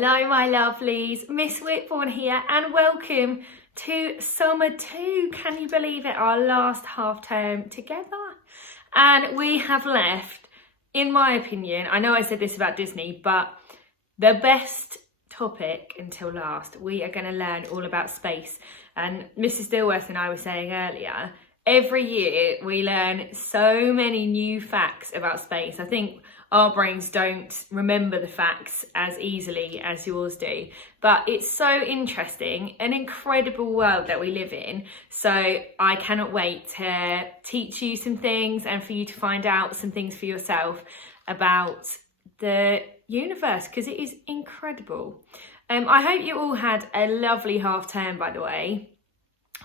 Hello my lovelies, Miss Whitbourne here and welcome to Summer 2. Can you believe it? Our last half term together. And we have left, in my opinion, I know I said this about Disney, but the best topic until last. We are going to learn all about space. And Mrs. Dilworth and I were saying earlier, every year we learn so many new facts about space. I think our brains don't remember the facts as easily as yours do, but it's so interesting, an incredible world that we live in. So I cannot wait to teach you some things and for you to find out some things for yourself about the universe, because it is incredible. I hope you all had a lovely half term, by the way.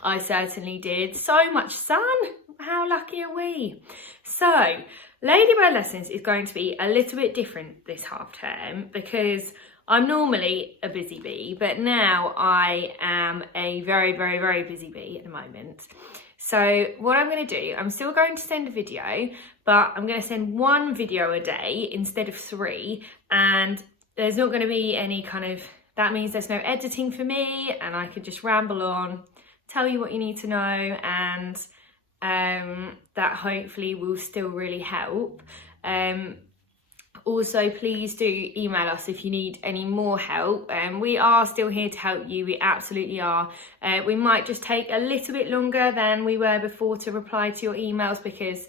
I certainly did. So much sun. How lucky are we? So Ladybird Lessons is going to be a little bit different this half term because I'm normally a busy bee, but now I am a very, very, very busy bee at the moment. So what I'm going to do, I'm still going to send a video, but I'm going to send one video a day instead of 3, and there's not going to be any kind of, that means there's no editing for me and I can just ramble on, tell you what you need to know, and that hopefully will still really help. Also, please do email us if you need any more help. We are still here to help you, we absolutely are. We might just take a little bit longer than we were before to reply to your emails because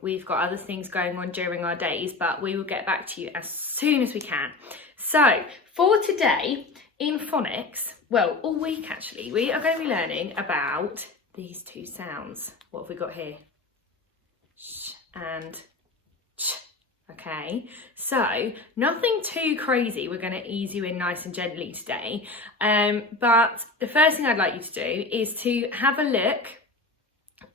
we've got other things going on during our days, but we will get back to you as soon as we can. So for today in phonics, well, all week actually, we are going to be learning about these two sounds. What have we got here? Sh and ch. Okay, so nothing too crazy. We're going to ease you in nice and gently today. But the first thing I'd like you to do is to have a look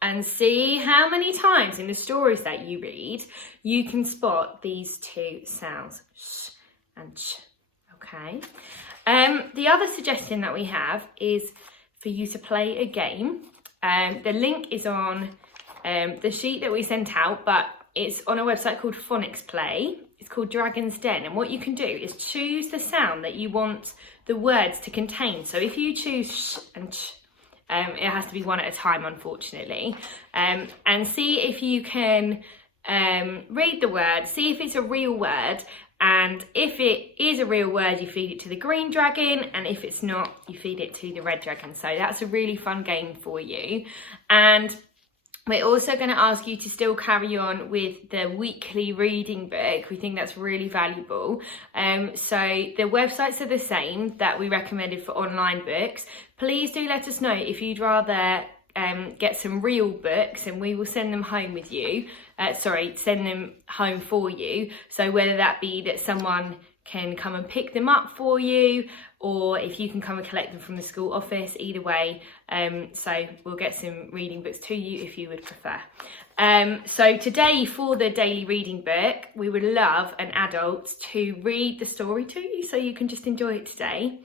and see how many times in the stories that you read you can spot these two sounds, sh and ch. Okay. The other suggestion that we have is for you to play a game. The link is on the sheet that we sent out, but it's on a website called Phonics Play. It's called Dragon's Den, and what you can do is choose the sound that you want the words to contain. So if you choose sh and ch, it has to be one at a time, unfortunately, and see if you can read the word, see if it's a real word, and if it is a real word, you feed it to the green dragon, and if it's not, you feed it to the red dragon. So that's a really fun game for you. And we're also going to ask you to still carry on with the weekly reading book. We think that's really valuable. So the websites are the same that we recommended for online books. Please do let us know if you'd rather get some real books, and we will send them home with you. Send them home for you. So whether that be that someone can come and pick them up for you, or if you can come and collect them from the school office, either way. So we'll get some reading books to you if you would prefer. So today for the daily reading book, we would love an adult to read the story to you so you can just enjoy it today.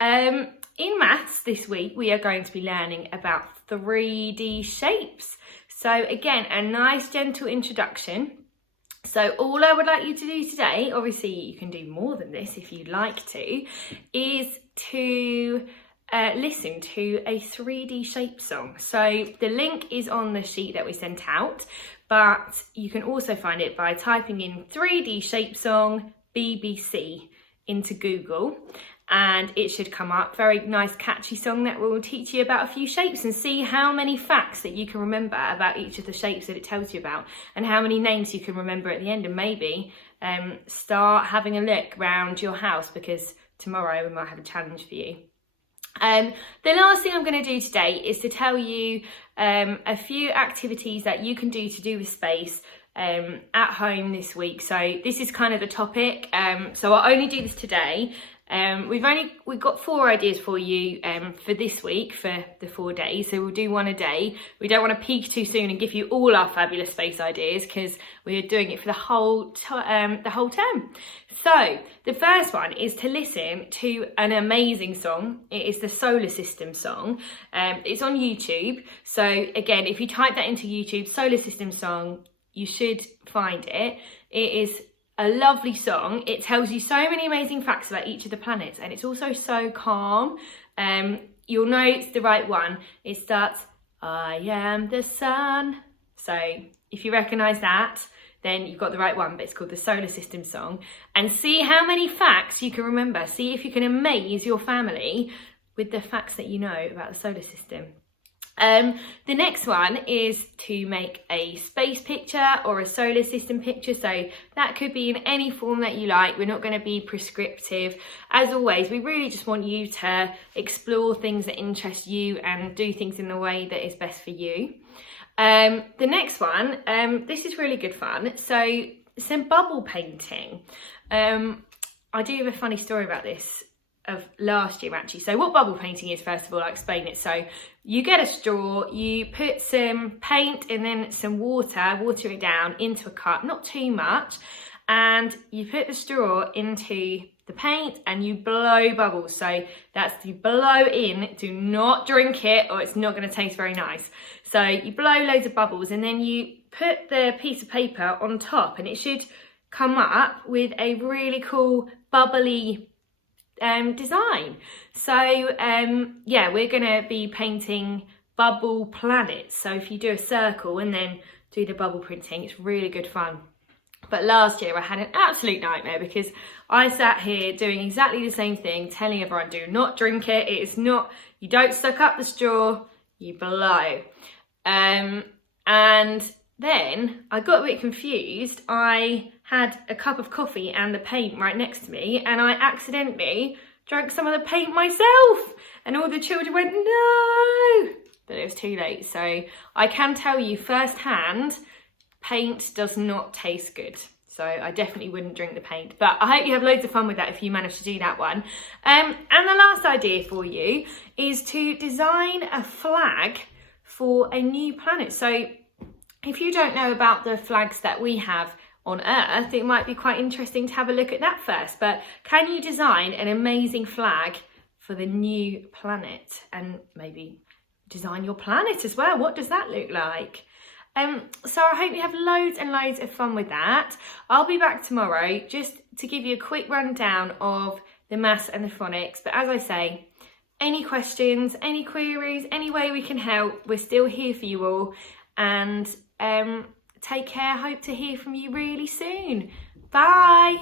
In maths this week, we are going to be learning about 3D shapes. So again, a nice gentle introduction. So all I would like you to do today, obviously you can do more than this if you'd like to, is to listen to a 3D shape song. So the link is on the sheet that we sent out, but you can also find it by typing in 3D shape song BBC into Google, and it should come up. Very nice catchy song that will teach you about a few shapes, and see how many facts that you can remember about each of the shapes that it tells you about, and how many names you can remember at the end, and maybe start having a look around your house, because tomorrow we might have a challenge for you. The last thing I'm going to do today is to tell you a few activities that you can do to do with space at home this week. So this is kind of the topic, so I'll only do this today. We've got 4 ideas for you for this week, for the 4 days, so we'll do one a day. We don't want to peak too soon and give you all our fabulous space ideas, because we are doing it for the whole term. So the first one is to listen to an amazing song. It is the Solar System song. It's on YouTube, so again, if you type that into YouTube, Solar System song, you should find it. It is a lovely song. It tells you so many amazing facts about each of the planets, and it's also so calm. You'll know it's the right one. It starts, I am the sun. So if you recognise that, then you've got the right one, but it's called the Solar System Song. And see how many facts you can remember. See if you can amaze your family with the facts that you know about the solar system. The next one is to make a space picture or a solar system picture. So that could be in any form that you like. We're not going to be prescriptive. As always, we really just want you to explore things that interest you and do things in the way that is best for you. The next one, this is really good fun. So some bubble painting. I do have a funny story about this of last year actually. So what bubble painting is, first of all, I'll explain it. So you get a straw, you put some paint and then some water it down into a cup, not too much, and you put the straw into the paint and you blow bubbles. So that's to blow in, do not drink it or it's not going to taste very nice. So you blow loads of bubbles and then you put the piece of paper on top, and it should come up with a really cool bubbly design. So yeah, we're gonna be painting bubble planets. So if you do a circle and then do the bubble printing, it's really good fun. But last year I had an absolute nightmare because I sat here doing exactly the same thing, telling everyone do not drink it. It's not, you don't suck up the straw, you blow. And then I got a bit confused. I had a cup of coffee and the paint right next to me, and I accidentally drank some of the paint myself, and all the children went, no! But it was too late. So I can tell you firsthand, paint does not taste good. So I definitely wouldn't drink the paint. But I hope you have loads of fun with that if you manage to do that one. And the last idea for you is to design a flag for a new planet. So if you don't know about the flags that we have on Earth, it might be quite interesting to have a look at that first. But can you design an amazing flag for the new planet, and maybe design your planet as well? What does that look like? So I hope you have loads and loads of fun with that. I'll be back tomorrow just to give you a quick rundown of the maths and the phonics. But as I say, any questions, any queries, any way we can help, we're still here for you all. And take care. Hope to hear from you really soon. Bye.